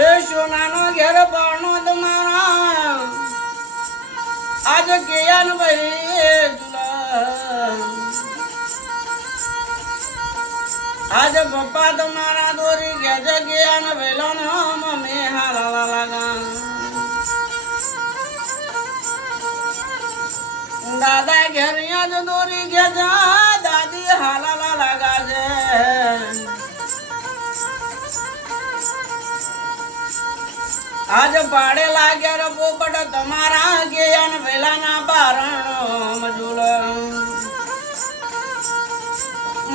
એ સોનાનો ઘેર પાણો તમારા આજ કેયાન ભાઈ આજ પપ્પા તમારા દોરી ગેજ કેયાન વેલો નો મમ્મી હાલા લાગા દાદા ઘેર જ દોરી ગેજ દાદી હાલા લાગા છે આજ પાડે લાગ્યા પોપટ તમારા ગેયન વેલાના બારણો મજૂલ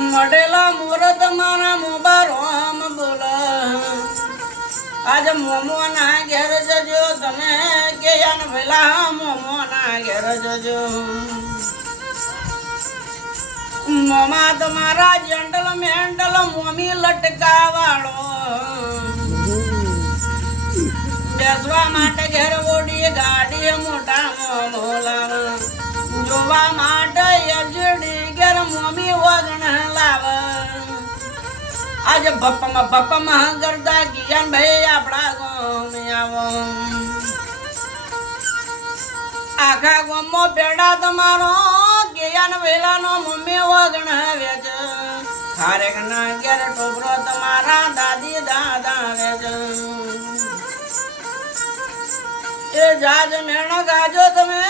મડેલા મોર તમારા મોબારો બોલ આજ મોમો ના ઘેર જજો તમે ગેયન વેલા મોમો ના ઘેર જજો મોમા તમારા જેન્ટલ મેન્ટલ મોમી લટકા વાળો બેસવા માટે ઘેર ઓડી ગાડી મોટા મોલાવ જોવા માટે યજડી ઘેર મોમી વગણ લાવ આજે બપ્પમાં ગરદા કિયાન ભાઈ આપણા ગોમ આવો આખા ગોમમાં પેડા તમારો કિયાન વેલાનો મમ્મી વગણ વેચ ખારેક ના ઘેર ટોપરો તમારા દાદી દાદા વેચ એ જાજ મેણો ગાજો તમે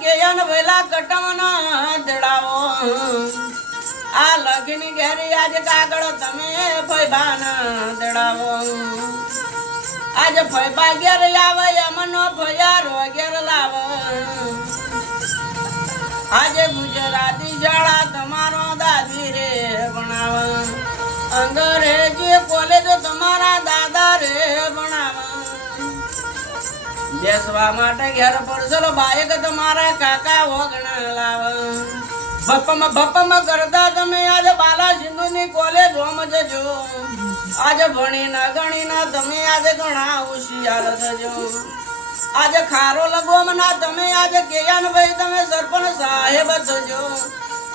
કેયન વેલા કટમના દડાવો આ લખીની ઘેરી આજ કાગળ તમે ફૈબાના દડાવો આજ ફૈબા ઘેર આવે અમનો ફયારો ઘેર લાવ આજે ગુજરાતી શાળા તમારો દાદી રે ભણાવ અંગ્રેજી કોલેજ તમારા દાદા રે ભણાવ બેસવા માટે ઘેર પડશો બાયક તમારા કાકા વગણ લાવ બપ્પમાં કરતા તમે આજે બાલા સિંધુ ની કોલેજ હોમ જજો આજે ભણી ના ગણી ના તમે આજે ઘણા હોશિયાર થજો આજે ખારો લગોમ ના તમે આજે કેયાન ભાઈ તમે સરપંચ સાહેબ થજો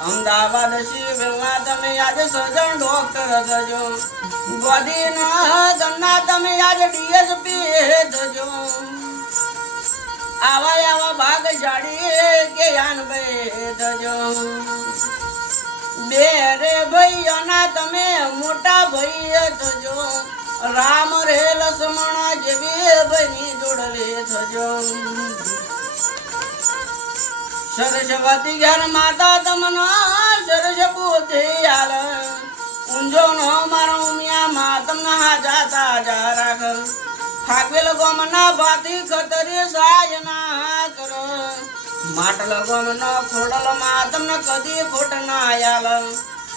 અમદાવાદ સિવિલ ના તમે આજે સર્જન ડોક્ટર થજો ગોદી ના ગન્ના તમે આજે ડીએસપી થજો આવા ભાગ જાડી કે યાન ભાઈ થજો બે રે ભાઈઓના તમે મોટા ભાઈ થજો રામ રે લક્ષ્મણ જેવી ભાઈની જોડવે થજો સરસ્વતી ઘર માતા તમનો સરસ બુદ્ધિ આલ ઊંઝો નો મારો મિયા મા તમને હાજા તાજા રાખ ફાકવેલ ગોમના ભાતી ખતરી સાય ના કરો માટલ ગોમના ખોડલ માં તમને કદી ખોટ ના આયાલ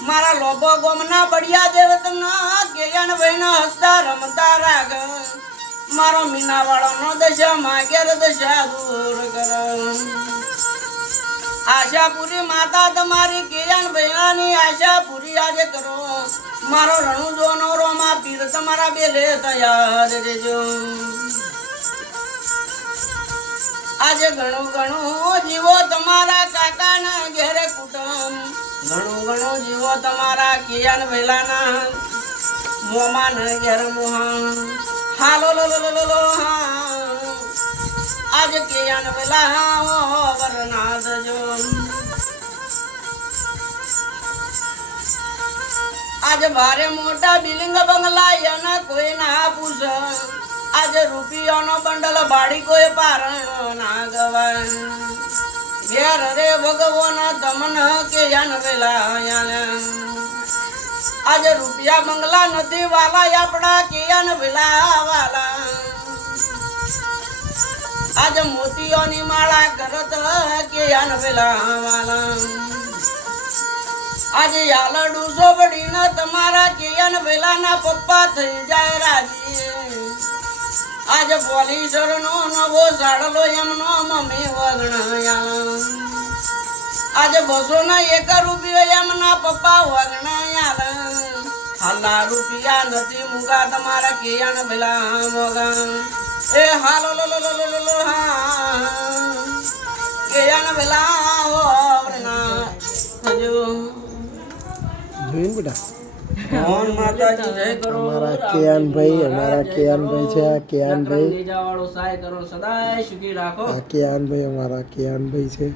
મારા લોબો ગોમના બળિયા દેવ તમને કેયન ભાઈના હસતા રમતા રાગ મારો મીનાવાળો નો દશા માગેર દશા દૂર કર આશાપુરી માતા તમારી કેયન ભાઈની આશા પૂરી આજે કરો મારો રણુ જોનો રોમા પીર તમારા બેલે તૈયાર રેજો આજે ઘણું જીવો તમારા કાકા ના ઘેરે કુટુંબ ઘણું જીવો તમારા કિયાન વેલાના મોમા ના ઘેર મોહા હાલો લો આજે કિયાન વેલા વરનાથ જો આજે ભારે મોટા બિલ્ડિંગ બંગલા એના કોઈ ના પૂછ આજે રૂપિયાનો બંડલ બાડી કોઈ પારણો ના ગવાય ઘેર રે ભગવાન તમન કે યાન વેલા આજે રૂપિયા બંગલા નથી વાલા આપણા કે યાન વેલા વાલા આજે મોતીઓની માળા કરત કે યાન વેલા વાલા આજે યાલડુ સોબડીને તમારા કેયન વેલાના પપ્પા થઈ જાય રાજી આજે પોલીસર નો નવો સાડલો એમનો મમ્મી વગણાયા આજે 201 રૂપિયો એમના પપ્પા વગણાયા હાલા રૂપિયા નથી મુગા તમારા કેયન વેલા મોગા એ હાલો લો હા કેયન વેલા વરના થજો જોઈને બેટા મોહન માતાજી જય કરો અમારા કેયાનભાઈ છે આ કેયાનભાઈ લેજા વાળો સહાય કરો સદાય સુખી રાખો આ કેયાનભાઈ અમારા કેયાનભાઈ છે